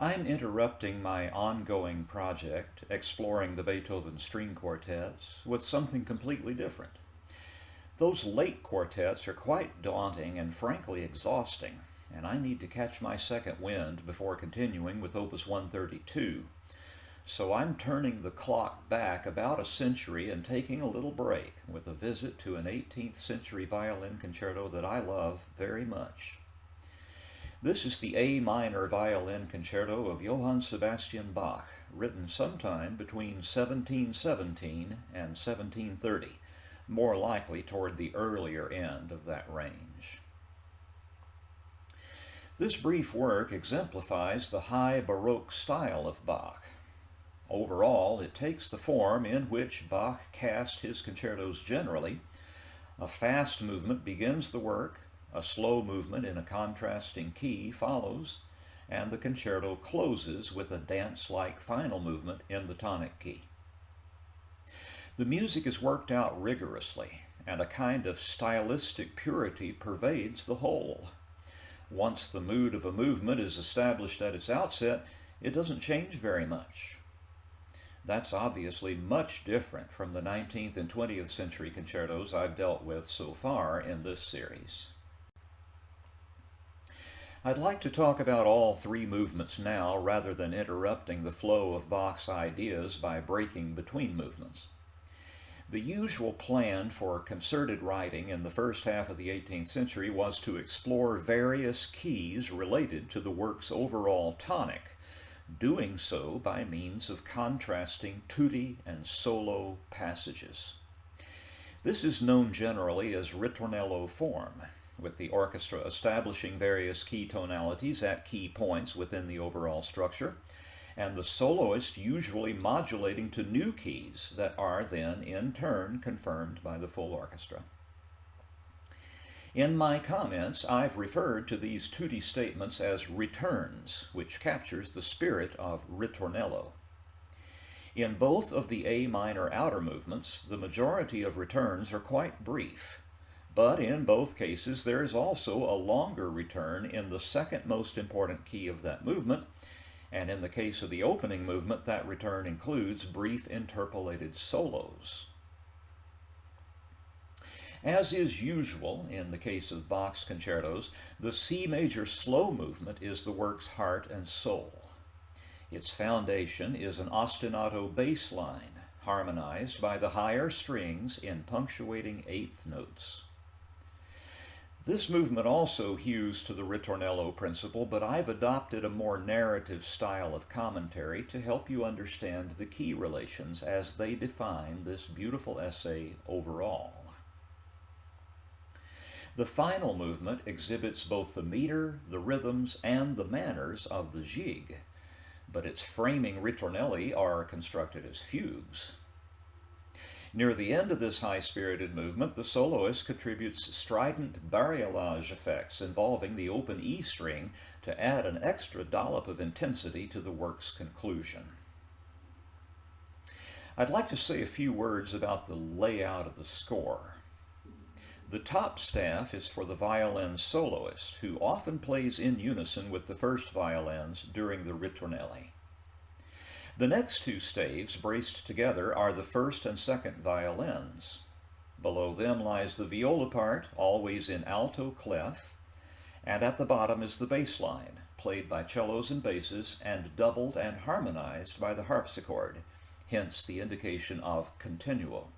I'm interrupting my ongoing project, exploring the Beethoven string quartets, with something completely different. Those late quartets are quite daunting and frankly exhausting, and I need to catch my second wind before continuing with Opus 132. So I'm turning the clock back about a century and taking a little break with a visit to an 18th century violin concerto that I love very much. This is the A minor violin concerto of Johann Sebastian Bach, written sometime between 1717 and 1730, more likely toward the earlier end of that range. This brief work exemplifies the High Baroque style of Bach. Overall, it takes the form in which Bach cast his concertos generally. A fast movement begins the work, a slow movement in a contrasting key follows, and the concerto closes with a dance-like final movement in the tonic key. The music is worked out rigorously, and a kind of stylistic purity pervades the whole. Once the mood of a movement is established at its outset, it doesn't change very much. That's obviously much different from the 19th and 20th century concertos I've dealt with so far in this series. I'd like to talk about all three movements now rather than interrupting the flow of Bach's ideas by breaking between movements. The usual plan for concerted writing in the first half of the 18th century was to explore various keys related to the work's overall tonic, doing so by means of contrasting tutti and solo passages. This is known generally as ritornello form, with the orchestra establishing various key tonalities at key points within the overall structure, and the soloist usually modulating to new keys that are then in turn confirmed by the full orchestra. In my comments, I've referred to these tutti statements as returns, which captures the spirit of ritornello. In both of the A minor outer movements, the majority of returns are quite brief, but in both cases there is also a longer return in the second most important key of that movement, and in the case of the opening movement, that return includes brief interpolated solos. As is usual in the case of Bach's concertos, the C major slow movement is the work's heart and soul. Its foundation is an ostinato bass line, harmonized by the higher strings in punctuating eighth notes. This movement also hews to the ritornello principle, but I've adopted a more narrative style of commentary to help you understand the key relations as they define this beautiful essay overall. The final movement exhibits both the meter, the rhythms, and the manners of the jig, but its framing ritornelli are constructed as fugues. Near the end of this high-spirited movement, the soloist contributes strident bariolage effects involving the open E string to add an extra dollop of intensity to the work's conclusion. I'd like to say a few words about the layout of the score. The top staff is for the violin soloist, who often plays in unison with the first violins during the ritornelli. The next two staves braced together are the first and second violins. Below them lies the viola part, always in alto clef, and at the bottom is the bass line, played by cellos and basses and doubled and harmonized by the harpsichord, hence the indication of continuo.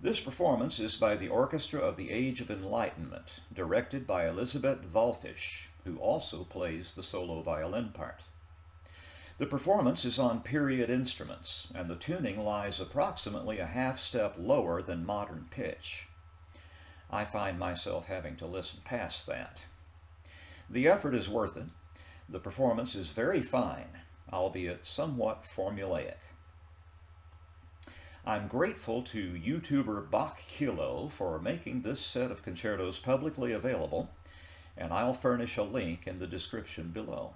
This performance is by the Orchestra of the Age of Enlightenment, directed by Elisabeth Wallfisch, who also plays the solo violin part. The performance is on period instruments, and the tuning lies approximately a half step lower than modern pitch. I find myself having to listen past that. The effort is worth it. The performance is very fine, albeit somewhat formulaic. I'm grateful to YouTuber Bach Kilo for making this set of concertos publicly available, and I'll furnish a link in the description below.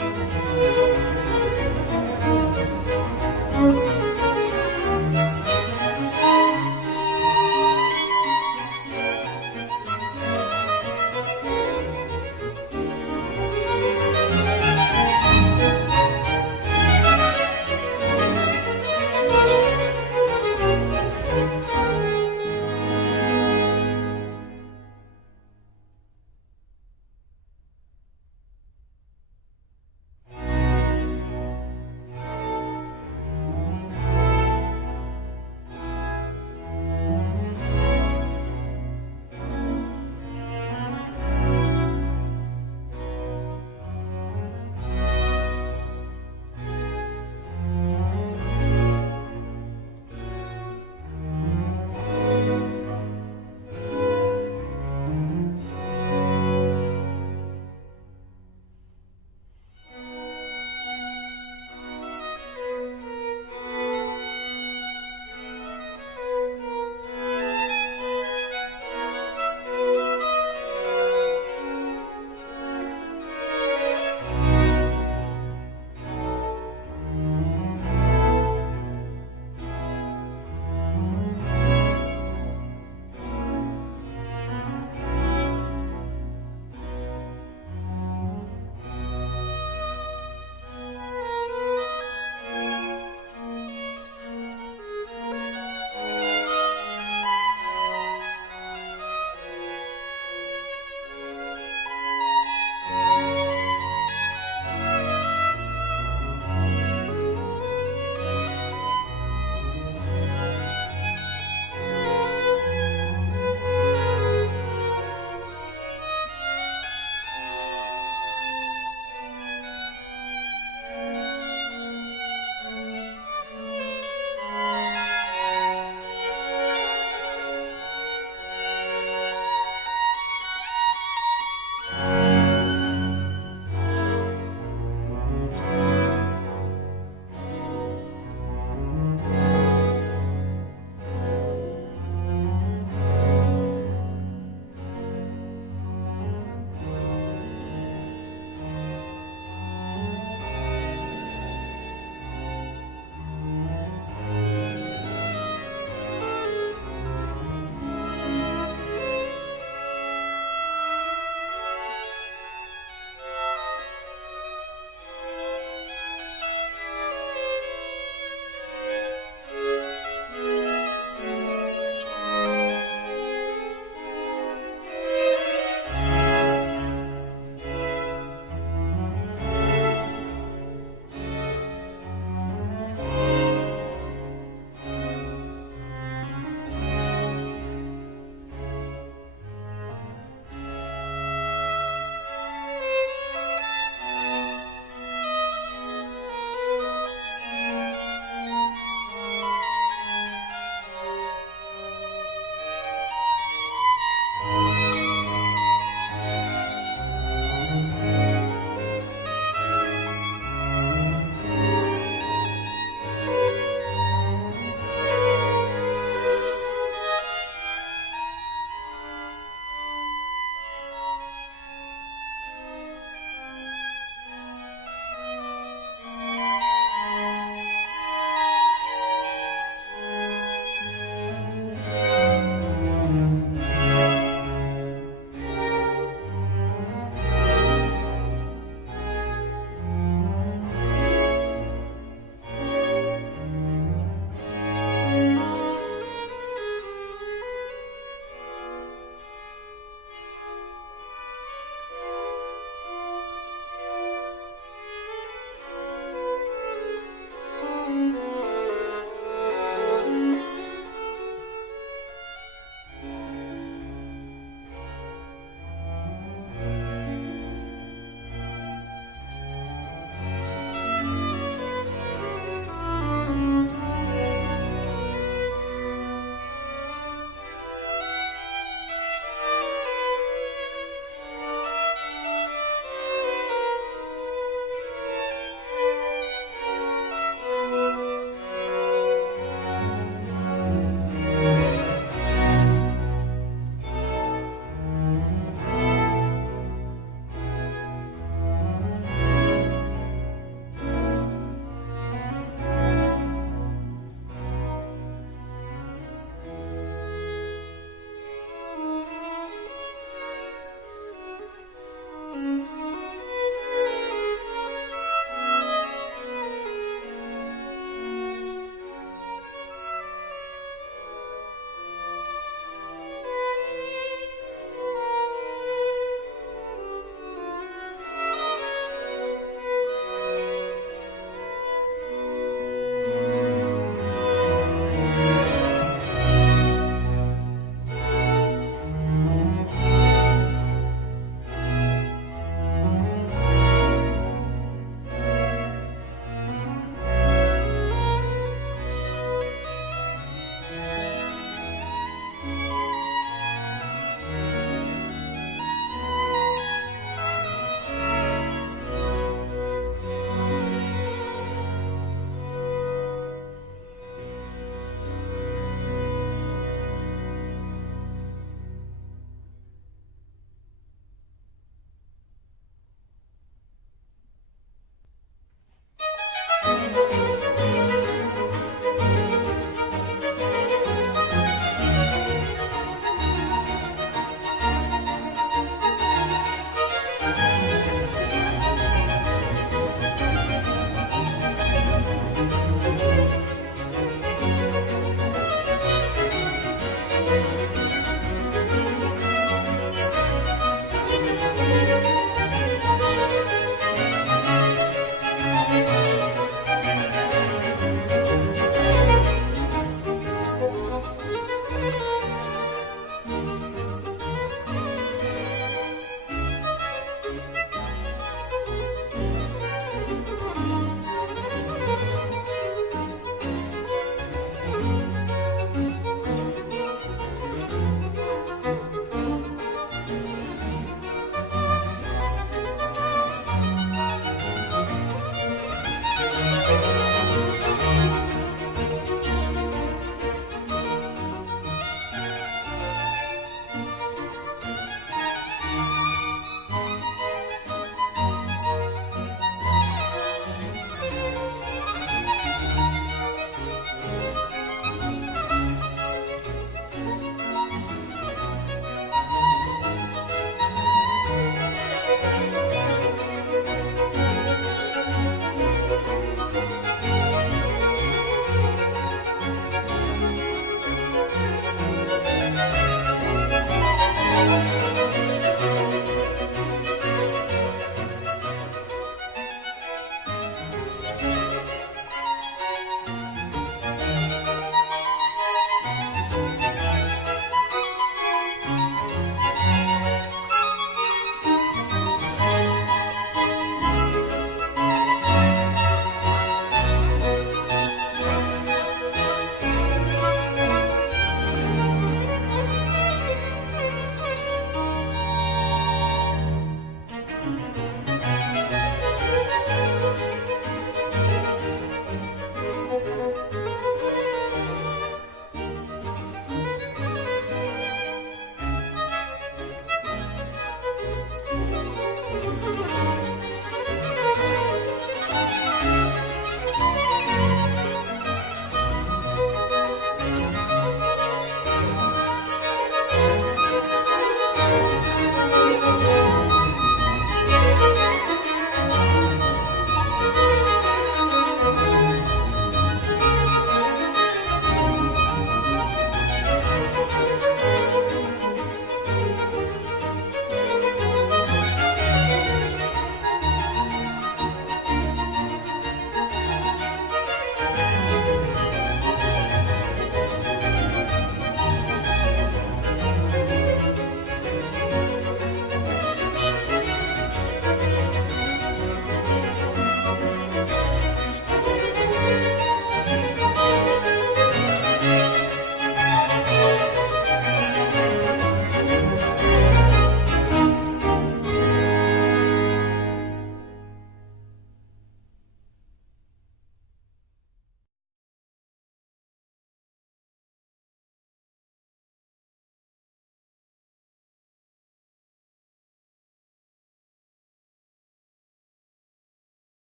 Thank you.